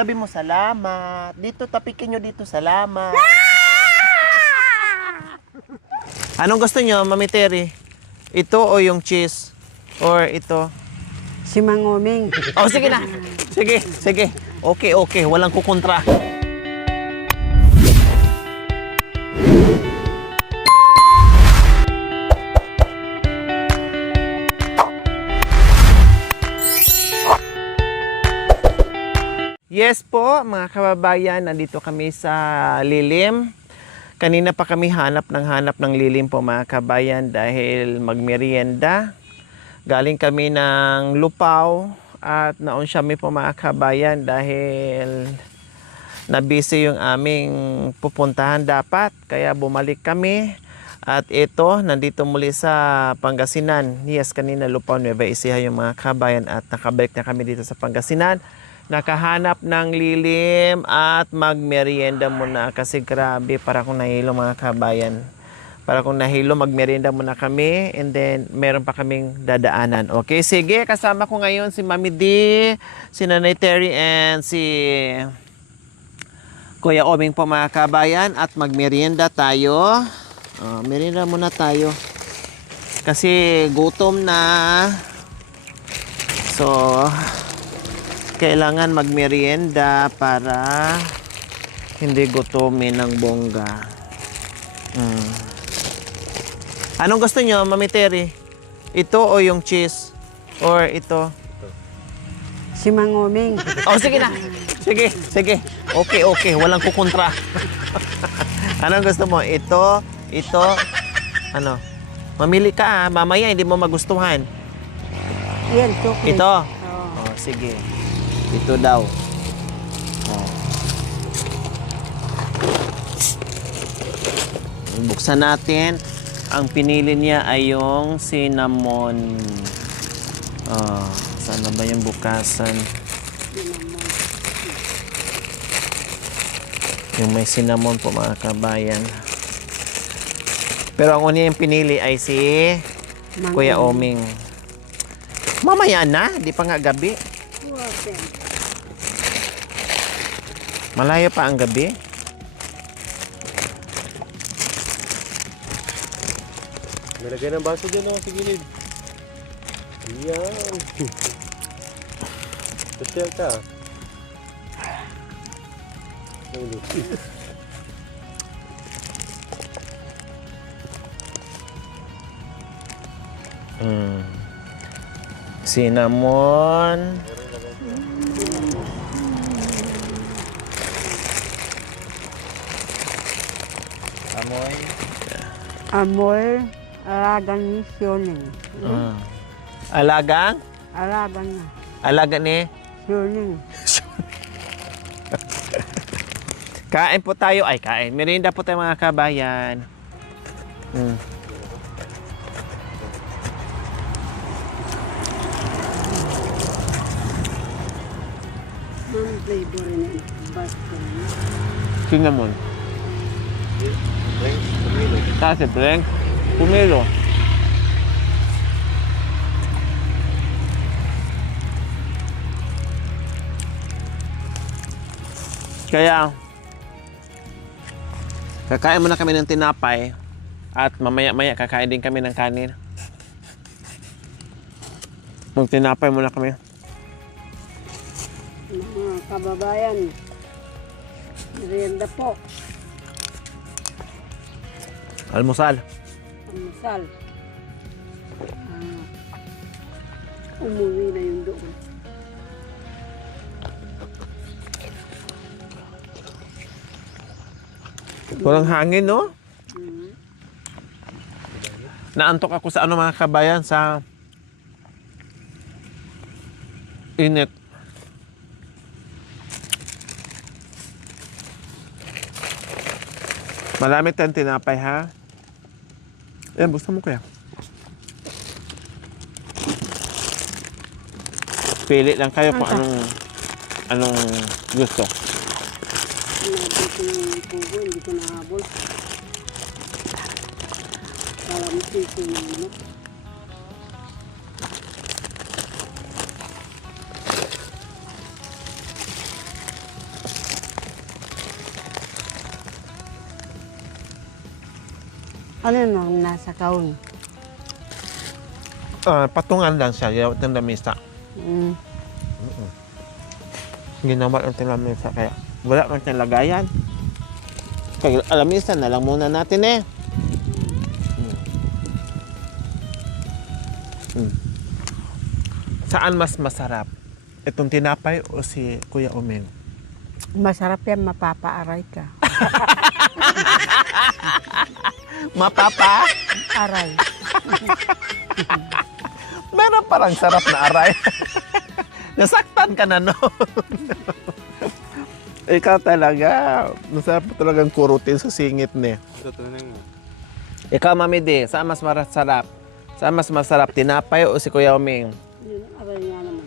Sabi mo salamat. Dito, tapikin nyo dito, salamat. Anong gusto nyo, Mami Terry? Ito o yung cheese? Or ito? Si Mangoming. Oh, sige na. Sige, sige. Okay, okay. Walang kukontra. Yes po, mga kababayan, nandito kami sa lilim. Kanina pa kami hanap ng lilim po, mga kababayan, dahil magmerienda. Galing kami ng Lupaw at naon kami po, mga kababayan, dahil na-busy yung aming pupuntahan dapat. Kaya bumalik kami. At ito, nandito muli sa Pangasinan. Yes, kanina Lupaw, Nueva Ecija yung mga kababayan at nakabalik na kami dito sa Pangasinan. Nakahanap ng lilim at magmerienda muna kasi grabe, para kung nahilo mga kabayan. Para kung nahilo, magmerienda muna kami and then meron pa kaming dadaanan. Okay, sige, kasama ko ngayon si Mami D, si Nanay Terry and si Kuya Oming po, mga kabayan, at magmerienda tayo. Merienda muna tayo kasi gutom na. So kailangan magmerienda para hindi gutomin ng bongga. Anong gusto nyo, Mami Terry? Ito o yung cheese? Or ito? Si Mangoming. Oh, sige na. Sige, sige. Okay, okay. Walang kukontra. Anong gusto mo? Ito, ito, ano? Mamili ka, ha? Mamaya hindi mo magustuhan. Yan, chocolate. Ito? Oh. Oh, sige. Ito daw. Oh. Buksan natin. Ang pinili niya ay yung cinnamon. Oh, saan na ba yung bukasan? Yung may cinnamon po, mga kabayan. Pero ang una yung pinili ay si Kuya Oming. Mamaya na, di pa nga gabi. Malayo pa ang gabi. May lagay ng baso dyan, sa gilid. Yan. Pasyal ka. Cinnamon. Amoy. Amoy, alagang ni Sioning. Alagang? Alagang na. Alaga ni? Sioning. Kain po tayo. Ay, kain. Merienda po tayo, mga kabayan. Anong flavor na yun? Basta na. Cinnamon. Kasi, Breng. Pumilo. Kaya, kakain muna kami ng tinapay at mamaya-maya kakain din kami ng kanin. Mag-tinapay muna kami. Mga kababayan, merienda po. Almusal. Almusal. Umuwi na yung doon. Walang hangin, no? Naantok ako sa mga kabayan, sa init. Marami tayong tinapay, ha? Yan, gusto mo kaya? Pili lang kayo kung anong gusto. Sinabi ko yung pugo, hindi ko nahabol. Alam mo ko yung ano. Ano no, nasa kaon? Patungan lang siya, ginawa ng lamisa. Mm. Ginawa ng lamisa, kaya wala kang lagayan. Kaya lamisa na lang muna natin eh. Saan mas masarap? Itong tinapay o si Kuya Omeng? Masarap yan, mapapaaray ka. Mapapa? Aray. Meron parang sarap na aray. Nasaktan ka na noon. Ikaw talaga. Masarap talagang kurutin sa singit ni. Ito, tunay mo. Ikaw, Mami D, saan mas masarap? Saan mas masarap, tinapay o si Kuya Omeng? Yun, aray nga naman.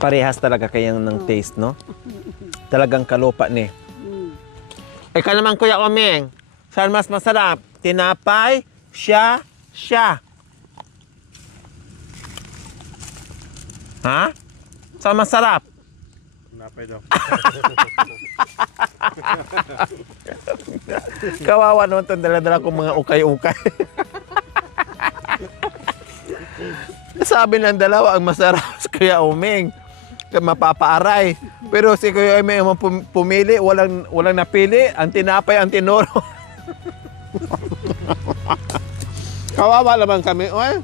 Parehas talaga kayang ng taste, no? Talagang kalupa ni. Mm. Ikaw naman, Kuya Omeng, saan mas masarap? Tinapay, siya. Ha? Saan masarap? Napay daw. Kawawa naman itong dala-dala kong mga ukay-ukay. Sabi ng dalawa, ang masarap si Kuya Omeng. Mapapaaray. Pero si Kuya Omeng ang pumili, walang napili. Ang tinapay, ang tinuro. Kawawa naman kami. Oy.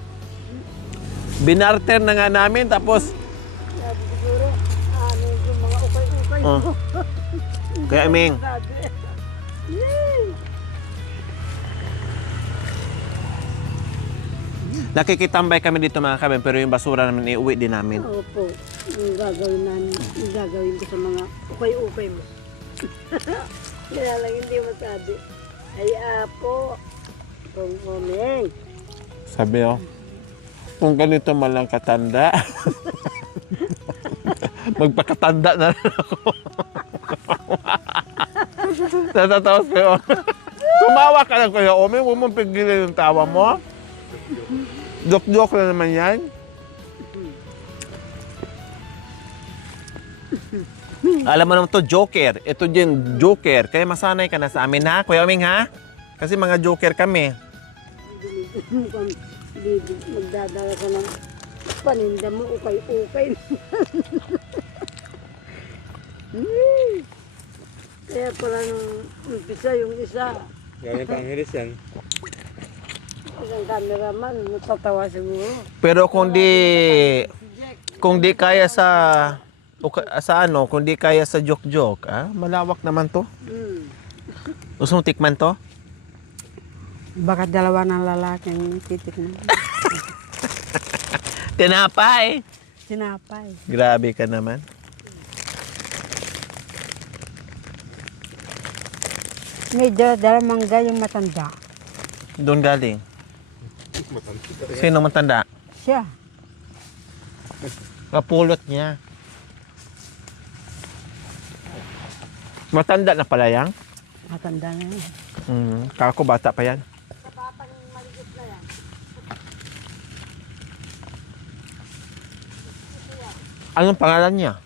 Binarter na nga namin, tapos Sabi siguro, ano yung mga ukay-ukay Oh. mo. Kuya Omeng, Sabi. Yay! nakikitambay kami dito mga kabin, pero yung basura naman iuwi din namin. Opo. Yung gagawin ko sa mga ukay-ukay mo. Kaya lang hindi masabi. Ay, apo. Kung Omeng. Sabi oh, kung ganito man lang katanda, magpakatanda na rin ako. Natatawas kayo. Tumawa ka lang, Kuya Omeng, huwag mong pigilan yung tawa mo. Joke-joke na naman yan. Alam mo naman to, joker. Ito din, joker. Kaya masanay ka na sa amin, ha? Kuya Omeng, ha? Kasi mga joker kami. Magdadala ka ng paninda mo, ukay-ukay. Kaya pala nung umpisa yung isa, Gawin pang hilis yan. isang cameraman, natatawa siguro. Pero kung di kaya sa kung di kaya sa joke-joke, malawak naman to. Gusto mo tikman to? Baka dalawa ng lalaki ang titikman. Tinapay! Sinapay. Grabe ka naman. May dala mangga yung matanda. Doon galing. Sino matanda? Siya. Kapulot niya. Matanda na pala yan? Matanda na yun. Kako bata pa yan. Anong pangalan niya?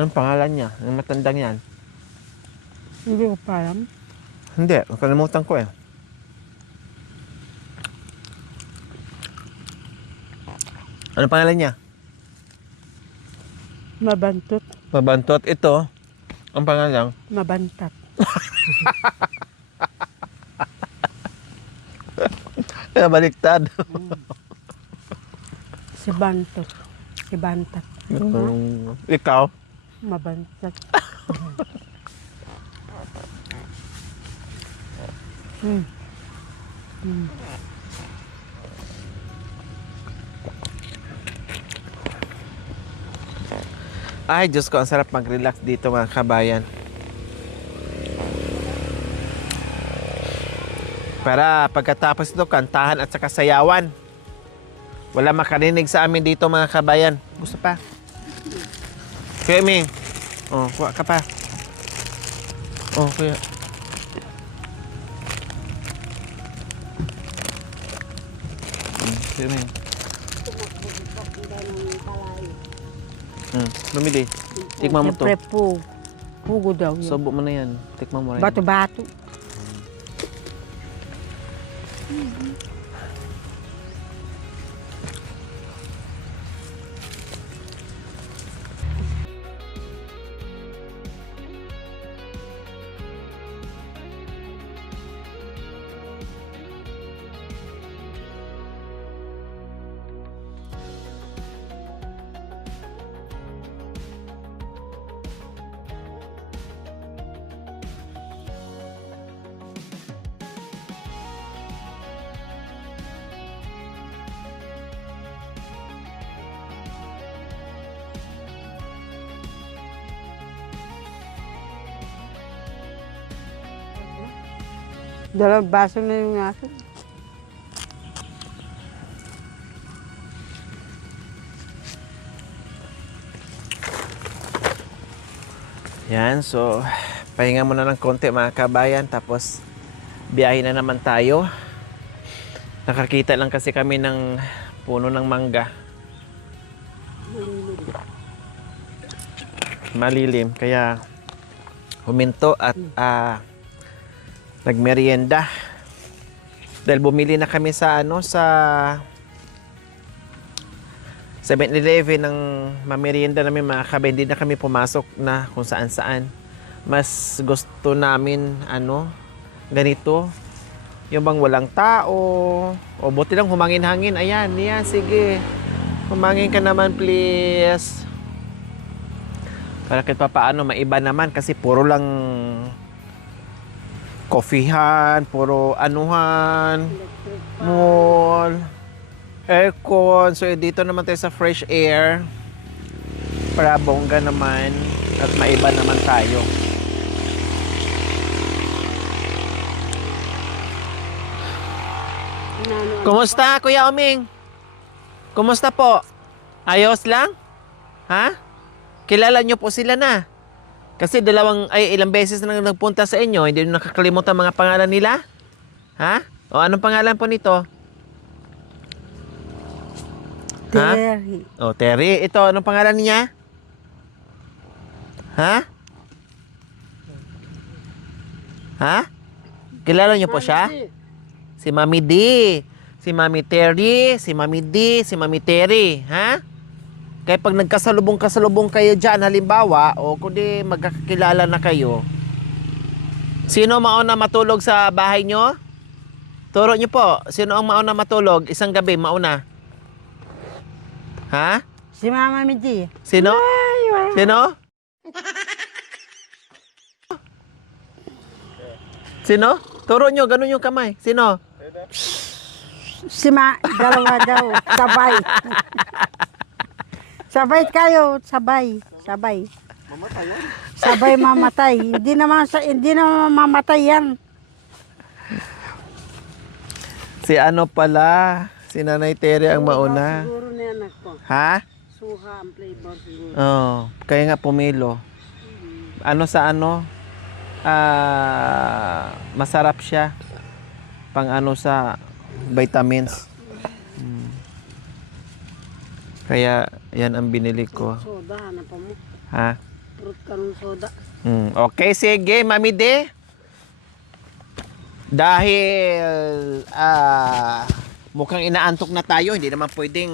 Anong pangalan niya? Ang matandang yan? Hindi ko pa alam. Hindi, nakalimutan ko eh. Anong pangalan niya? Mabantot. Mabantot. Ito, ang pangalan. Mabantat. Kaya baliktad. Si Bantot. Si Bantat. Ikaw? Mabantat. Ay, Diyos ko, ang sarap mag-relax dito mga kabayan. Para pagkatapos ito, kantahan at saka sayawan. Wala makarinig sa amin dito mga kabayan. Gusto pa? Kuya Ming. Oh, kuha ka pa. Oh, kuya. Kuya Ming. Lumili. Tikman mo to. Siyempre pugo daw yun. Sobo mo na yan. Tikman mo rin. Bato-bato. Dalawang baso na yung akin. Yan, so pahinga muna ng konti mga kabayan, tapos biyahe na naman tayo. Nakakita lang kasi kami ng puno ng mangga. Malilim, kaya huminto at nagmerienda. Dahil bumili na kami sa sa 7-Eleven ng mamerienda namin mga kabayan. Hindi na kami pumasok na kung saan saan. Mas gusto namin ganito. Yung bang walang tao. O buti lang humangin-hangin. Ayan, sige. Humangin ka naman please. Para kahit pa paano maiba naman kasi puro lang coffeehan, puro mall, aircon. So dito naman tayo sa fresh air para bongga naman at maiba naman tayo. Kumusta Kuya Oming? Kumusta po? Ayos lang? Ha? Kilala nyo po sila na? Kasi ilang beses na nagpunta sa inyo, hindi nyo nakakalimutan mga pangalan nila? Ha? O anong pangalan po nito? Terry. Ha? O Terry, ito anong pangalan niya? Ha? Ha? Kilala nyo po siya? Si Mami D. Si Mami Terry, si Mami D, si Mami Terry, ha? Kaya pag nagkasalubong kayo dyan, halimbawa, o kundi magkakilala na kayo, sino mauna matulog sa bahay nyo? Turo nyo po, sino ang mauna matulog? Isang gabi, mauna. Ha? Si Mama Midi. Sino? Sino? Sino? Turo nyo, ganun yung kamay. Sino? Dalawa daw. Sabay. Sabay kayo. Sabay. Sabay mamatay. Hindi naman mamatay yan. Si ano pala? Si Nanay Tere ang mauna. Siguro na yan ako. Ha? Suha ang flavor siguro. Oo. Kaya nga pumilo. Masarap siya. Pang sa vitamins. Kaya yan ang binili ko. Soda, hanap mo. Ha? Fruit ka ng soda. Okay, sige, Mami De. Dahil mukhang inaantok na tayo, hindi naman pwedeng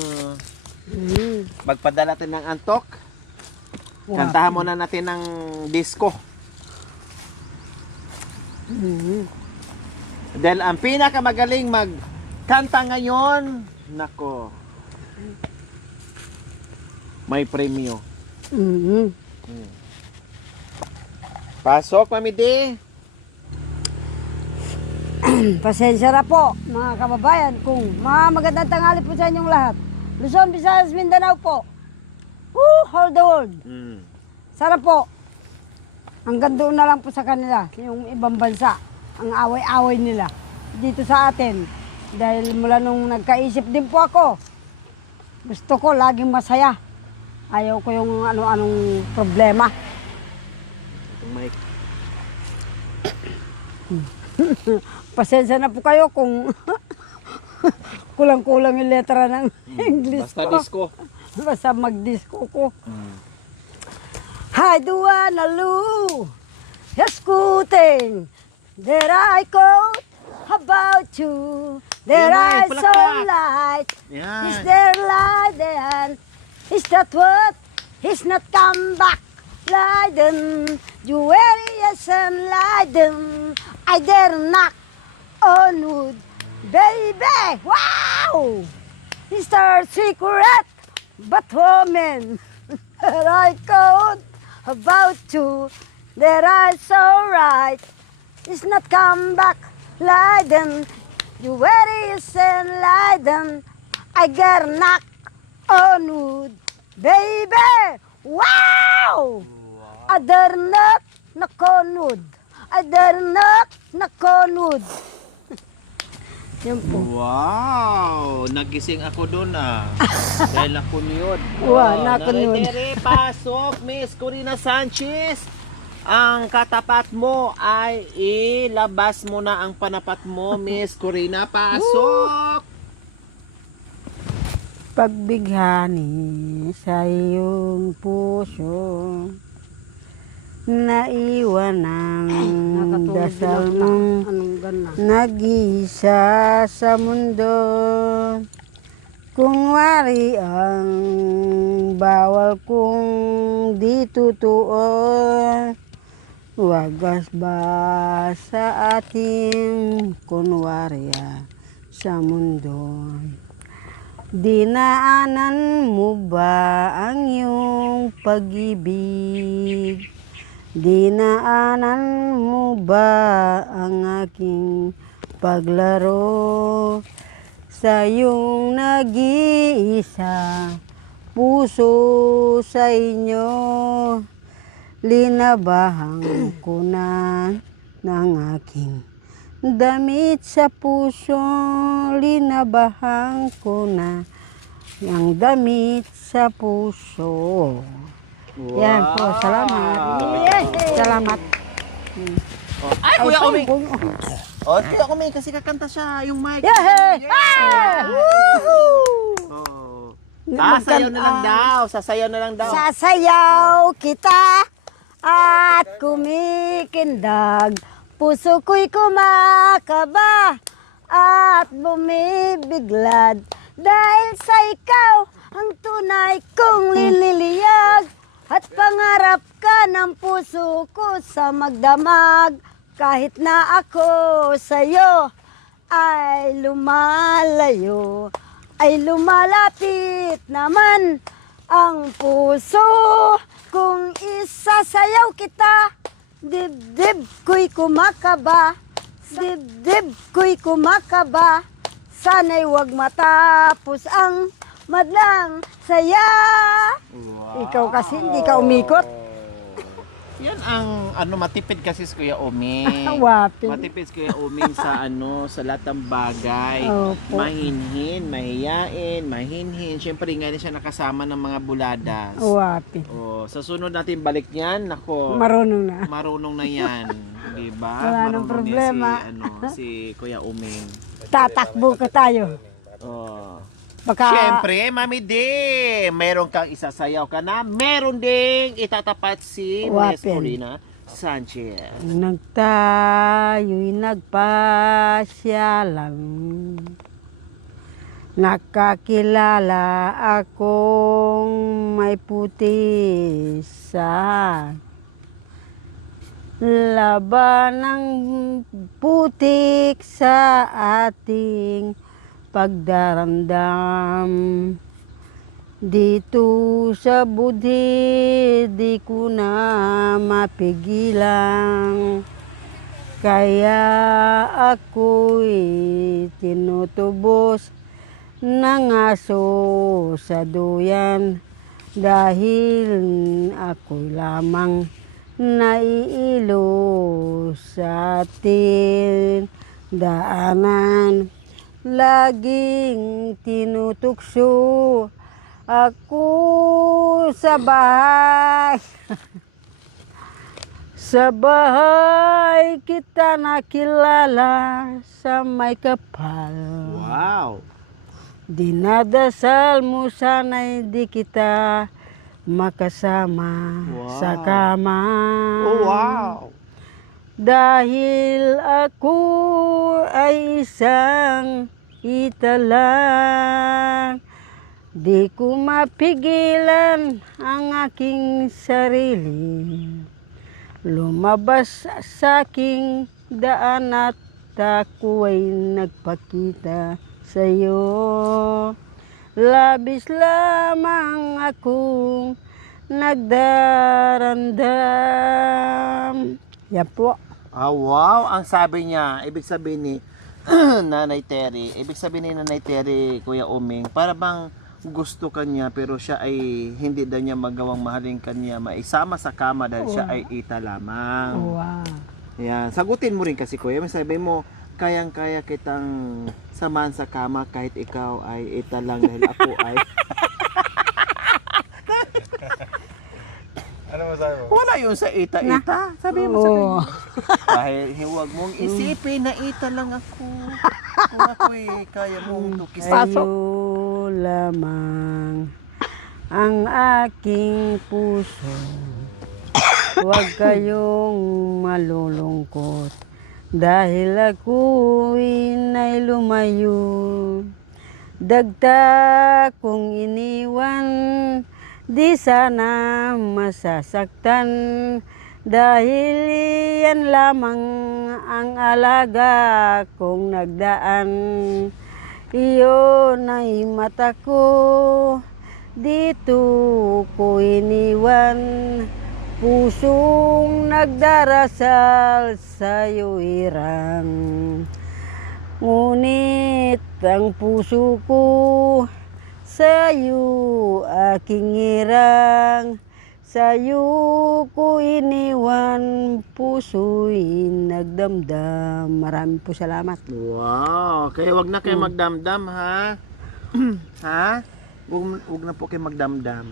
magpadala tayo ng antok. Kantahan muna natin ng disco. Dahil ang pinakamagaling magkanta ngayon, nako, may premyo. Pasok, Mami D. Pasensya na po, mga kababayan, kung magandang tanghali po sa inyong lahat. Luzon, Visayas, Mindanao po. Hold the world. Sana po, hanggang doon na lang po sa kanila, yung ibang bansa, ang away-away nila dito sa atin. Dahil mula nung nagkaisip din po ako, gusto ko laging masaya. Ayaw ko yung ano-anong problema. Mike. Pasensya na po kayo kung kulang-kulang yung letra ng English Basta ko. disco. Basta mag-disco ko. Hi, Duana Lu, escuten, there I go. about you. There Yan, are palakpak. some light. Yan. Is there light then? Is that what? He's not come back. Leiden, Julius and Leiden. I dare knock on wood. Baby, wow! Mr. Secret, but woman, I count about you. There are so right. It's not come back, Leiden. Julius and Leiden. I dare knock on wood. Baby, wow! Adar nak nakonod. Adar nak nakonod. Yan po. Wow! Nagising ako doon ah. Dahil nakunyod. Wow, nakunyod. Nare-tere, pasok, Miss Corina Sanchez. Ang katapat mo ay ilabas mo na ang panapat mo, Miss Corina. Pasok! Pagbighani sa iyong puso, naiwan ang dasal mong nag-iisa sa mundo. Kung wari ang bawal kung di totoo, wagas ba sa ating kunwarya sa mundo? Dinaanan mo ba ang iyong pag-ibig? Dinaanan mo ba ang aking paglaro? Sa iyong nag-iisa puso sa inyo, linabahan ko na ng aking damit sa puso, linabahan ko na ang damit sa puso. Yan po, salamat. Salamat. Ay, Kuya Oming! Kung- Oh, Kuya Oming, kasi kakanta siya yung mic. Yehey! Yeah! Woohoo! Oh. Sasayaw na lang daw. Sasayaw na lang daw. Sasayaw kita at kumikindag. Puso ko'y kumakaba at bumibiglad. Dahil sa ikaw ang tunay kong liniliyag. At pangarap ka ng puso ko sa magdamag. Kahit na ako sa'yo ay lumalayo, ay lumalapit naman ang puso. Kung isasayaw kita, dibdib ko'y kumakaba, dibdib ko'y kumakaba. Sana'y wag matapos ang madlang saya. Wow. Ikaw kasi hindi ka umikot. Yan ang matipid kasi si Kuya Oming. Wapin. Matipid si Kuya Oming sa sa lahat ng bagay. Opo. Mahinhin, mahiyain, mahinhin. Siyempre ngayon siya nakasama ng mga buladas. Wapin. Oh, sa sunod natin balik niyan, nako. Marunong na. Marunong na yan, 'di ba? Wala nang Marunong problema. yan si Kuya Oming. Tatakbo ka tayo. Oh. Baka Siyempre, Mami D, meron kang isasayaw ka na, meron ding itatapat si Miss Wapin. Corina Sanchez. Nagtayo'y nagpasyalang, nakakilala akong may puti sa laban ng putik sa ating pagdaramdam. Dito sa budhi, di ko na mapigilan. Kaya ako'y tinutubos ng aso sa duyan. Dahil ako'y lamang naiilo sa ating daanan. Laging tinutukso ako sa bahay. Sa bahay kita nakilala sa may kapal. Wow! Dinadasal mo sana'y di kita makasama Wow. sa kama. Oh, wow! dahil ako ay isang italang. Di ko mapigilan ang aking sarili, lumabas sa aking daan at ako ay nagpakita sa'yo. Labis lamang akong nagdarandam. Yan po. Ah, wow, ang sabi niya, ibig sabihin ni Nanay Terry, Kuya Uming, para bang gusto kanya pero siya ay hindi daw niya magawang mahalin kanya maisama sa kama dahil siya ay ita lamang. Wow. Yan, sagutin mo rin kasi kuya, may sabi mo, kayang-kaya kitang samahan sa kama kahit ikaw ay ita lang dahil ako ay... Ano masabi mo? Wala yun sa ita-ita. Sabi mo, sabi mo. Dahil huwag mong isipin na ita lang ako. Kung ako'y kaya mong tukis. Sa'yo lamang ang aking puso. Huwag kayong malulungkot dahil ako'y na'y lumayo. Dagta kong iniwan, di sana masasaktan dahil yan lamang ang alaga kong nagdaan. Iyon ay mata ko, dito ko iniwan. Pusong nagdarasal sa'yo irang. Ngunit ang puso ko sa'yo aking irang. Sa'yo ko iniwan, puso'y nagdamdam. Maraming po salamat. Wow, kaya wag na kayo magdamdam ha. Ha? Wag na po kayo magdamdam.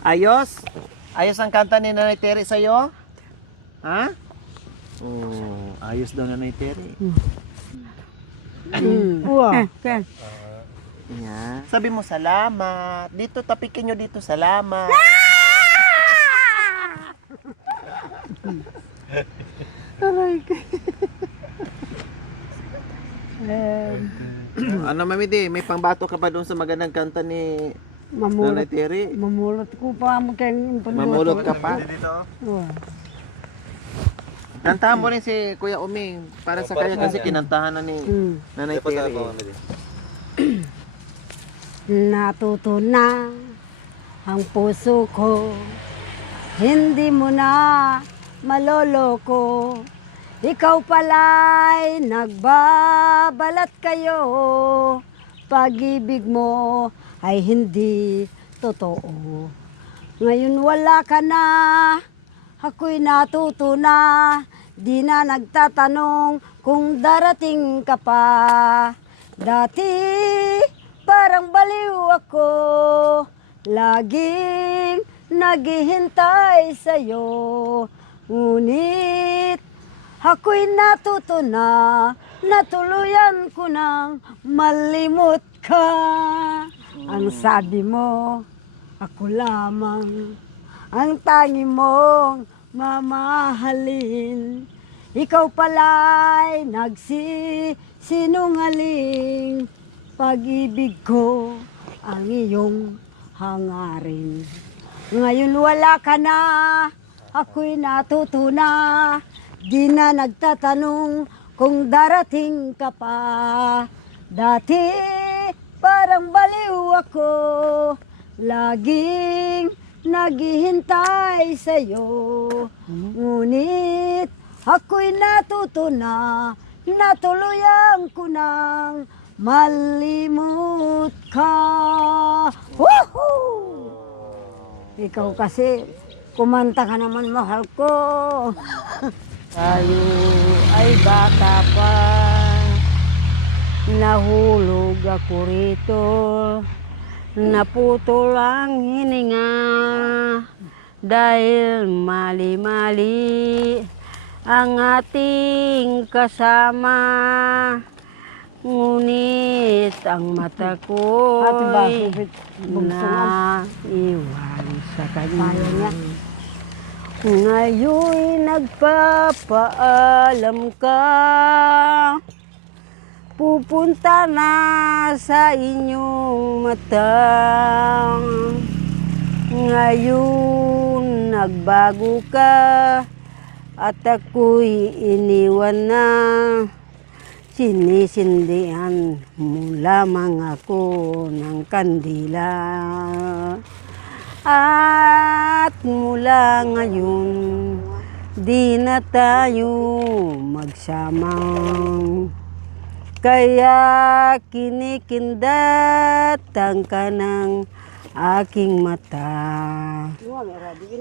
Ayos? Ayos ang kanta ni Nanay Terry sa'yo? Ha? Oh, ayos daw Nanay Terry. Wow. Yeah. Sabi mo salamat. Dito tapikin nyo dito salamat. Ano Mami Di, may pangbato ka pa doon sa magandang kanta ni Nanay Terry? Mamulot ko pa mo kayong Mamulot ka pa? Wow. Kantahan mo rin si Kuya Uming para sa kanya kasi kinantahan na ni Nanay Terry. Natuto na ang puso ko, hindi mo na maloloko. Ikaw pala'y nagbabalat kayo, pag-ibig mo ay hindi totoo. Ngayon wala ka na, ako'y natuto na, di na nagtatanong kung darating ka pa. Dati parang baliw ako, laging naghihintay sa'yo. Ngunit ako'y natuto na, natuluyan ko nang malimot ka. Ang sabi mo, ako lamang ang tangi mong mamahalin. Ikaw pala'y nagsisinungaling, pag-ibig ko ang iyong hangarin. Ngayon wala ka na, ako'y natuto na, di na nagtatanong kung darating ka pa. Dati parang baliw ako, laging naghihintay sa'yo. Ngunit ako'y natuto na, natuluyan ko nang malimot ka. Woohoo! Ikaw kasi, kumanta ka naman, mahal ko. Tayo ay bata pa, nahulog ako rito, naputol ang hininga, dahil mali-mali ang ating kasama. Ngunit ang mata ko'y naiwan sa kanya. Ngayon'y nagpapaalam ka, pupunta na sa inyong mata. Ngayon nagbago ka at ako'y iniwan na. Sinisindihan mo lamang ako ng kandila. At mula ngayon, di na tayo magsama. Kaya kinikindatang ka ng aking mata.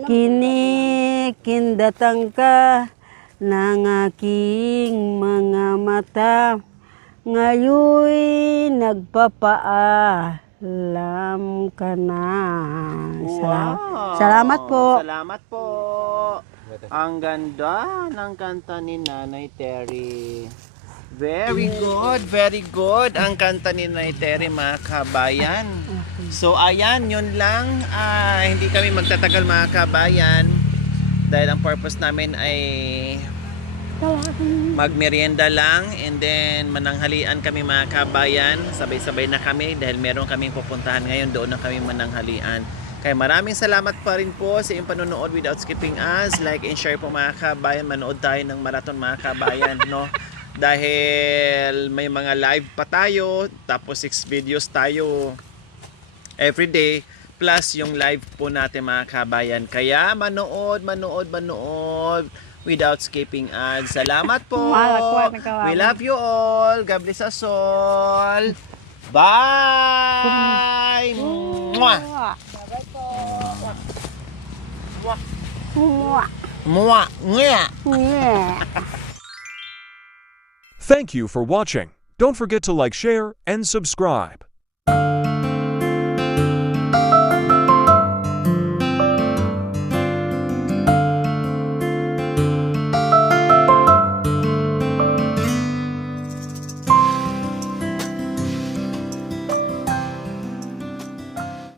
Kinikindatan ka ng aking mga mata. Ngayon'y nagpapaalam ka na. Salamat po. Salamat po. Ang ganda ng kanta ni Nanay Terry. Very good ang kanta ni Nanay Terry, mga kabayan. So ayan, yun lang. Hindi kami magtatagal, mga kabayan, dahil ang purpose namin ay magmerienda lang, and then mananghalian kami, mga kabayan. Sabay-sabay na kami dahil meron kaming pupuntahan ngayon, doon na kami mananghalian. Kaya maraming salamat pa rin po sa iyong panonood without skipping us. Like and share po, mga kabayan. Manood tayo ng marathon, mga kabayan, no? Dahil may mga live pa tayo, tapos 6 videos tayo everyday, plus yung live po natin, mga kabayan. Kaya manood without skipping ads. Salamat po. We love you all. God bless us all. Bye. Mwah. Mwah. Mwah. Thank you for watching. Don't forget to like, share, and subscribe.